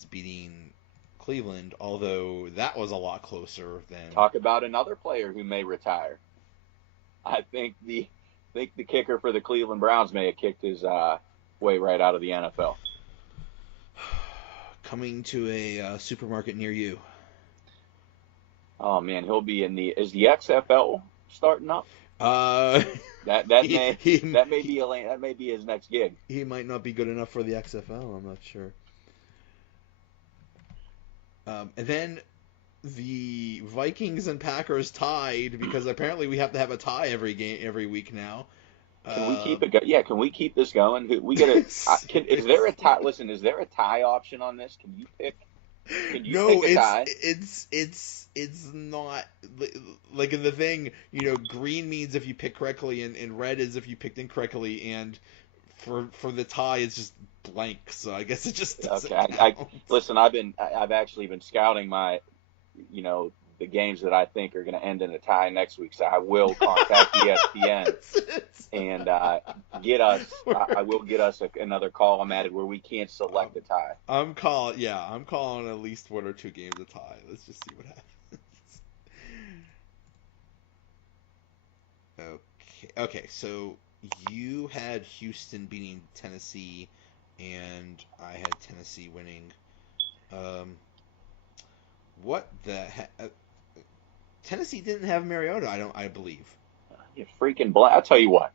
Massachusetts beating Cleveland, although that was a lot closer than. Talk about another player who may retire. I think the kicker for the Cleveland Browns may have kicked his way right out of the NFL. Coming to a supermarket near you. Oh man, he'll be in the. Is the XFL starting up? That may be his next gig. He might not be good enough for the XFL. I'm not sure. And then the Vikings and Packers tied because apparently we have to have a tie every week now. Can we keep it? Yeah, can we keep this going? We gotta. Is there a tie? Listen, is there a tie option on this? Can you pick? No, pick a tie? it's not like in the thing. Green means if you pick correctly, and red is if you picked incorrectly. And for the tie, it's just blank. So I guess it just doesn't count. Listen. I've actually been scouting my, the games that I think are going to end in a tie next week. So I will contact ESPN and get us. I will get us another column added where we can't select a tie. I'm calling at least one or two games a tie. Let's just see what happens. Okay. So you had Houston beating Tennessee, and I had Tennessee winning. What the heck? Tennessee didn't have Mariota, I believe. You freaking blind. I'll tell you what.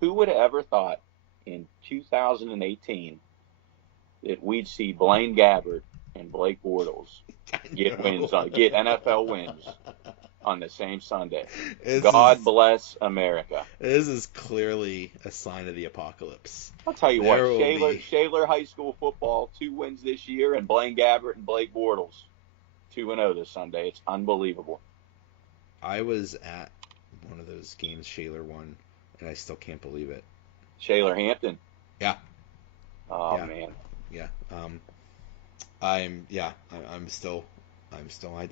Who would have ever thought in 2018 that we'd see Blaine Gabbert and Blake Bortles get NFL wins on the same Sunday? God bless America. This is clearly a sign of the apocalypse. I'll tell you what, Shaler High School football, 2 wins this year, and Blaine Gabbert and Blake Bortles, 2-0 this Sunday. It's unbelievable. I was at one of those games Shaler won, and I still can't believe it. Shaler Hampton. Yeah. Oh, yeah. Man. Yeah. I'm still.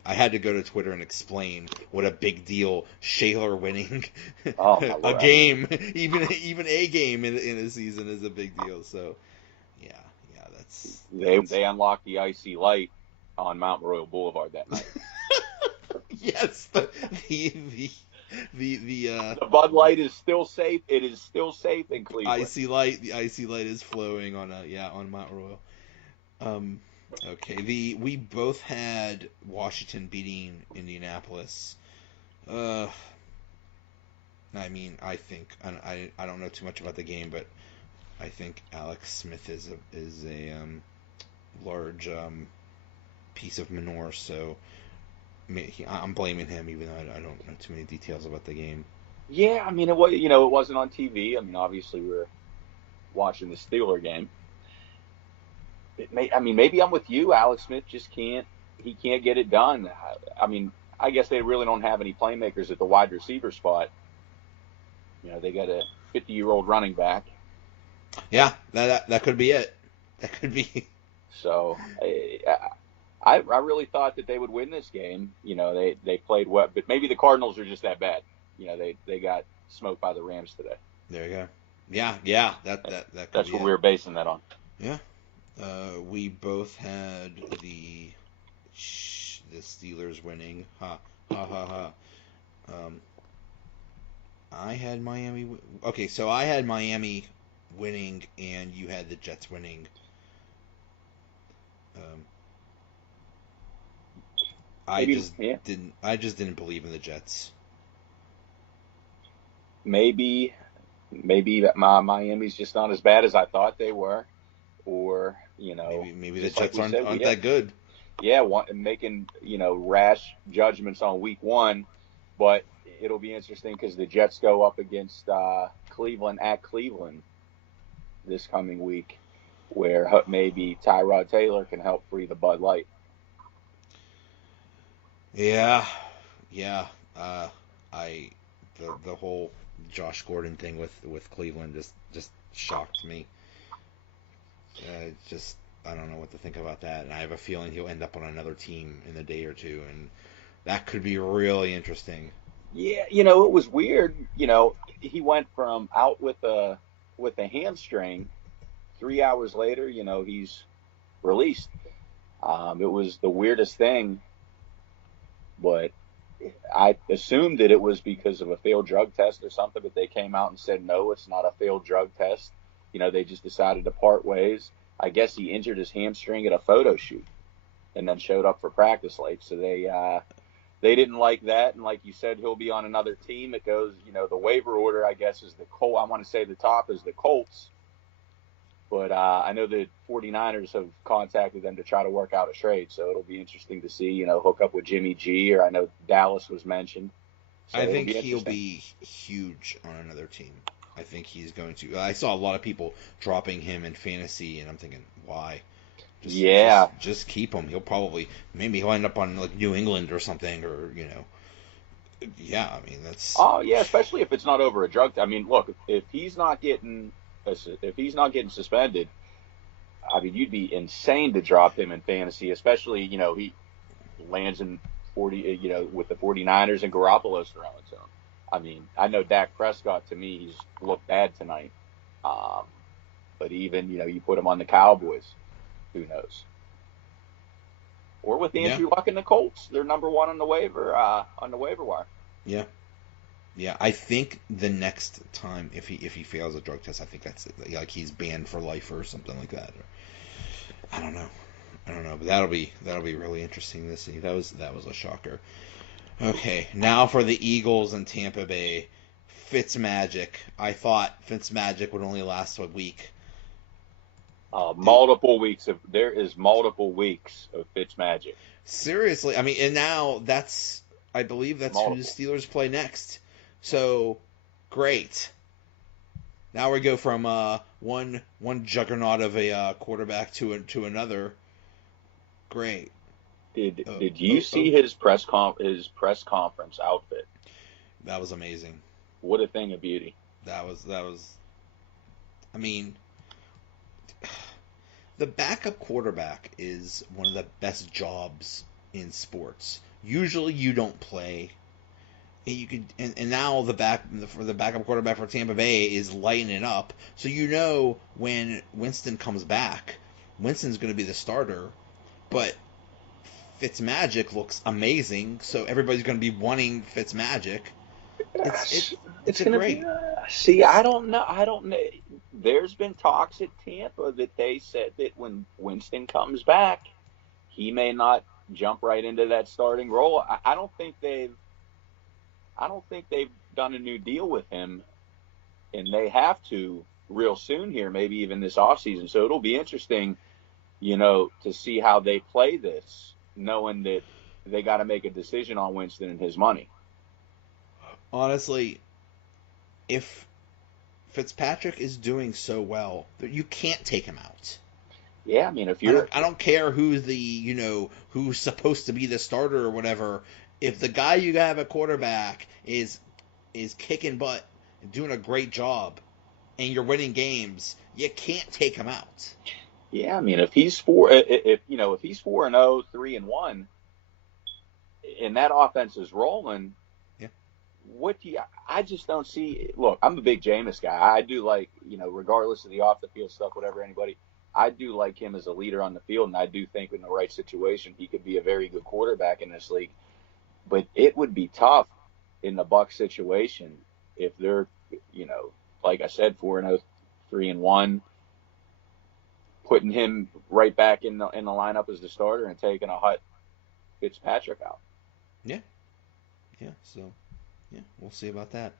I had to go to Twitter and explain what a big deal Shaler winning a game, even a game in a season is a big deal. So, yeah, that's. They unlocked the icy light on Mount Royal Boulevard that night. Yes, the Bud Light is still safe. It is still safe in Cleveland. The icy light is flowing on Mount Royal. Okay, we both had Washington beating Indianapolis. I think I don't know too much about the game, but I think Alex Smith is a large piece of manure, so I'm blaming him, even though I don't know too many details about the game. Yeah, it wasn't on TV. Obviously we were watching the Steeler game. Maybe I'm with you. Alex Smith just can't get it done. I guess they really don't have any playmakers at the wide receiver spot. They got a 50-year-old running back. Yeah, that could be it. That could be. So I really thought that they would win this game. They played well, but maybe the Cardinals are just that bad. They got smoked by the Rams today. There you go. Yeah. That could That's be what it. we were basing that on. Yeah. We both had the Steelers winning. Ha ha ha ha. I had Miami. Okay, so I had Miami winning, and you had the Jets winning. I just didn't believe in the Jets. Maybe that Miami's just not as bad as I thought they were, or maybe the Jets aren't that good. Yeah, making rash judgments on week 1, but it'll be interesting because the Jets go up against Cleveland at Cleveland this coming week, where maybe Tyrod Taylor can help free the Bud Light. Yeah. The whole Josh Gordon thing with Cleveland just shocked me. I don't know what to think about that, and I have a feeling he'll end up on another team in a day or two, and that could be really interesting. Yeah, it was weird. He went from out with a hamstring. 3 hours later, he's released. It was the weirdest thing, but I assumed that it was because of a failed drug test or something, but they came out and said, no, it's not a failed drug test. They just decided to part ways. I guess he injured his hamstring at a photo shoot and then showed up for practice late. So they didn't like that. And like you said, he'll be on another team. It goes, the waiver order, I guess, is the Colts. I want to say the top is the Colts. But I know the 49ers have contacted them to try to work out a trade. So it'll be interesting to see, hook up with Jimmy G, or I know Dallas was mentioned. So I think he'll be huge on another team. I think he's going to. I saw a lot of people dropping him in fantasy, and I'm thinking, why? Just keep him. Maybe he'll end up on like New England or something, or yeah. I mean, that's. Oh yeah, especially if it's not over a drug. I mean, look, if he's not getting suspended, I mean, you'd be insane to drop him in fantasy, especially he lands in 40, with the 49ers and Garoppolo's throwing to him. I mean, I know Dak Prescott, to me, he's looked bad tonight. But even, you put him on the Cowboys, who knows? Or with Andrew Luck and the Colts, they're number one on the waiver wire. Yeah. Yeah, I think the next time, if he fails a drug test, I think that's it. Like he's banned for life or something like that. I don't know, but that'll be really interesting to see. That was a shocker. Okay, now for the Eagles and Tampa Bay. Fitzmagic. I thought Fitzmagic would only last a week. Multiple weeks of Fitzmagic. Seriously, I mean, and now I believe that's who the Steelers play next. So, great. Now we go from one juggernaut of a quarterback to another. Great. Did you see his press conference outfit? That was amazing. What a thing of beauty. That was. I mean, the backup quarterback is one of the best jobs in sports. Usually, you don't play. And now the backup quarterback for Tampa Bay is lighting it up. So when Winston comes back, Winston's going to be the starter, but Fitzmagic looks amazing. So everybody's going to be wanting Fitzmagic. It's great. I don't know. There's been talks at Tampa that they said that when Winston comes back, he may not jump right into that starting role. I don't think they've done a new deal with him, and they have to real soon here, maybe even this offseason. So it'll be interesting, to see how they play this, knowing that they got to make a decision on Winston and his money. Honestly, if Fitzpatrick is doing so well, you can't take him out. Yeah, I mean, I don't care who's who's supposed to be the starter or whatever. If the guy you have at quarterback is kicking butt and doing a great job, and you're winning games, you can't take him out. Yeah, I mean, if he's 4-0, 3-1, and that offense is rolling, I just don't see. Look, I'm a big Jameis guy. I do like, regardless of the off the field stuff, whatever anybody. I do like him as a leader on the field, and I do think in the right situation he could be a very good quarterback in this league. But it would be tough in the Bucs situation if they're, like I said, 4-0, 3-1, putting him right back in the lineup as the starter and taking a hot Fitzpatrick out. Yeah. So, we'll see about that.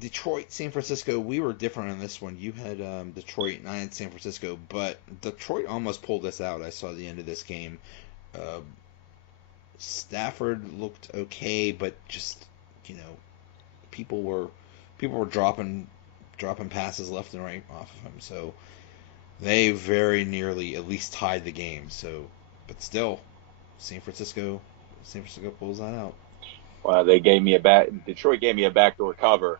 Detroit, San Francisco, we were different on this one. You had Detroit and I had San Francisco, but Detroit almost pulled this out. I saw the end of this game. Stafford looked okay, but just people were dropping passes left and right off of him. So they very nearly at least tied the game. So, but still, San Francisco pulls that out. Well, Detroit gave me a backdoor cover,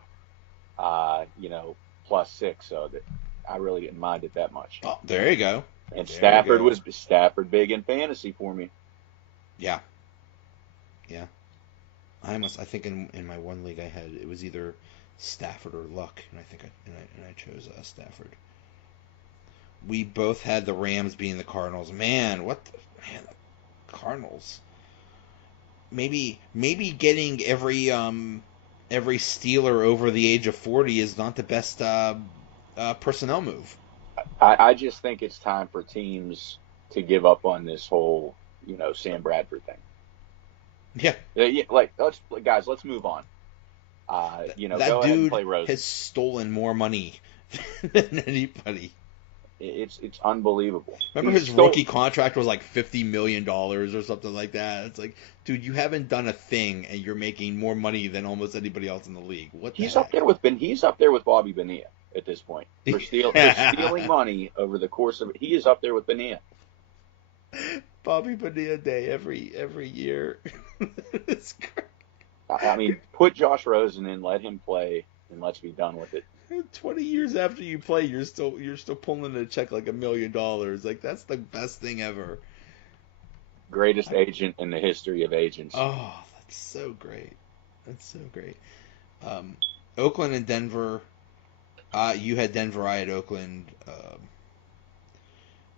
+6, so that I really didn't mind it that much. Oh, there you go. And Stafford was big in fantasy for me. Yeah. I think in my one league I had, it was either Stafford or Luck, and I chose Stafford. we both had the Rams being the Cardinals. Man, the Cardinals. Maybe getting every Steeler over the age of 40 is not the best personnel move. I just think it's time for teams to give up on this whole, Sam Bradford thing. Yeah. Let's move on. That go ahead and play dude Rosen. has stolen more money than anybody. It's unbelievable. Remember his rookie contract was like $50 million or something like that. It's like, dude, you haven't done a thing and you're making more money than almost anybody else in the league. He's up there with Bobby Bonilla at this point for stealing money over the course of it. He is up there with Bonilla. Bobby Bonilla Day every year. It's great. I mean, put Josh Rosen in, let him play, and let's be done with it. 20 years after you play, you're still pulling a check like $1 million. Like, that's the best thing ever. Greatest agent in the history of agents. Oh, that's so great. Oakland and Denver. You had Denver, I had Oakland.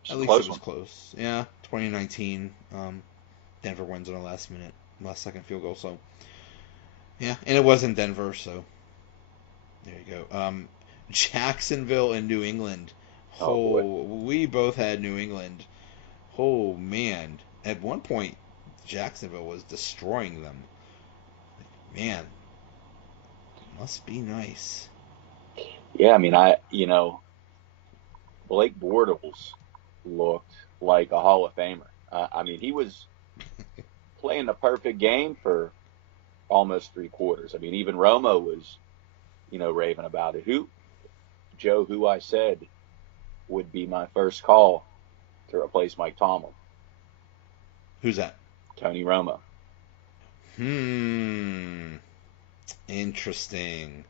At least it was close. Yeah, 2019. Denver wins on a last second field goal. So, yeah, and it wasn't Denver, so there you go. Jacksonville and New England. We both had New England. Oh, man. At one point, Jacksonville was destroying them. Man, must be nice. Yeah, I mean, Blake Bortles looked like a Hall of Famer. I mean, he was playing the perfect game for almost 3 quarters. I mean, even Romo was, raving about it. Who I said would be my first call to replace Mike Tomlin. Who's that? Tony Romo. Interesting.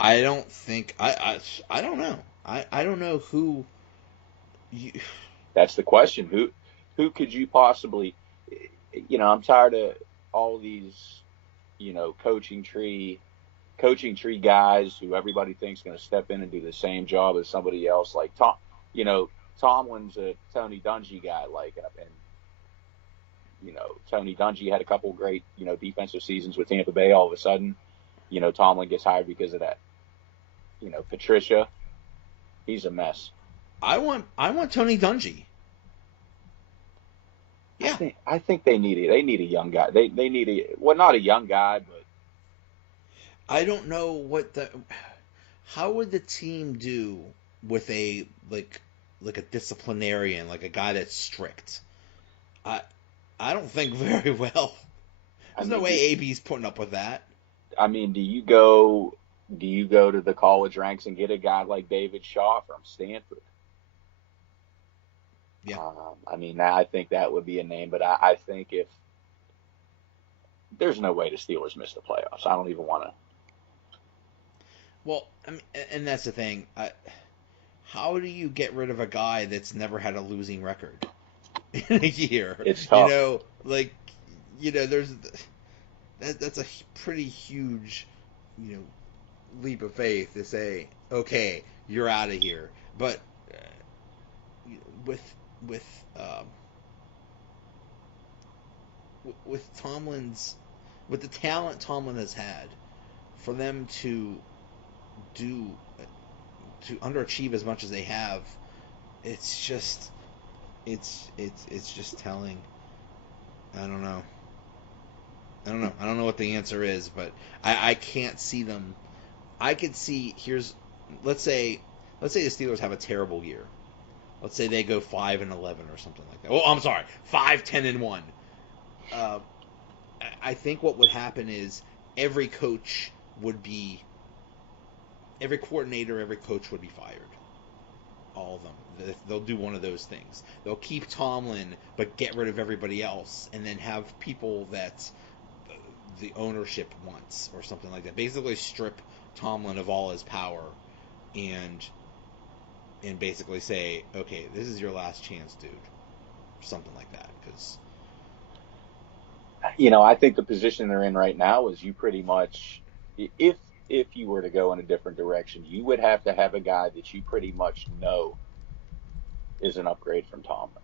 I don't think I don't know. I don't know who. That's the question. Who could you possibly? I'm tired of all these, coaching tree guys who everybody thinks going to step in and do the same job as somebody else. Like Tomlin's a Tony Dungy guy. Tony Dungy had a couple great, defensive seasons with Tampa Bay. All of a sudden, Tomlin gets hired because of that. Patricia, he's a mess. I want Tony Dungy. Yeah, I think they need it. They need a young guy. They need not a young guy, but I don't know how would the team do with a like a disciplinarian, like a guy that's strict. I don't think very well. There's no way AB's putting up with that. I mean, do you go to the college ranks and get a guy like David Shaw from Stanford? Yeah. I think that would be a name, but I think if there's no way the Steelers miss the playoffs, I don't even want to. Well, I mean, and that's the thing. How do you get rid of a guy that's never had a losing record in a year? It's tough. There's that's a pretty huge, leap of faith to say, okay, you're out of here. But with the talent Tomlin has had, for them to underachieve as much as they have, it's just telling. I don't know what the answer is, but I can't see them. I could see let's say the Steelers have a terrible year. Let's say they go 5-11 or something like that. Oh, I'm sorry, 5-10-1. I think what would happen is every coordinator, every coach would be fired. All of them. They'll do one of those things. They'll keep Tomlin, but get rid of everybody else, and then have people that the ownership wants, or something like that. Basically, strip Tomlin of all his power, and basically say, okay, this is your last chance, dude. Something like that. Because I think the position they're in right now is you pretty much, if you were to go in a different direction, you would have to have a guy that you pretty much know is an upgrade from Tomlin.